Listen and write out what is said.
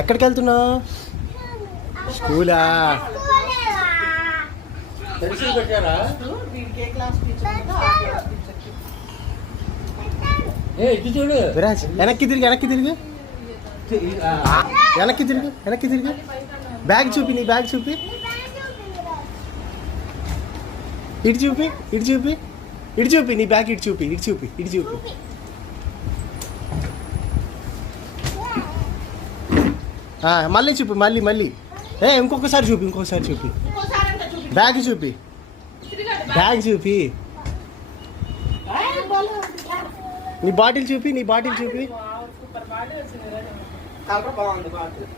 ఎక్కడికి వెళ్తున్నావు? స్కూలా? విరాజ్ వెనక్కి తిరిగి బ్యాగ్ చూపి, నీ బ్యాగ్ చూపి, ఇటు చూపి నీ బ్యాగ్ ఇటు చూపి. మళ్ళీ చూపి, మళ్ళీ ఇంకొకసారి చూపి. బ్యాగ్ చూపి. నీ బాటిల్ చూపి. కలర్ బాగుంది బాటిల్.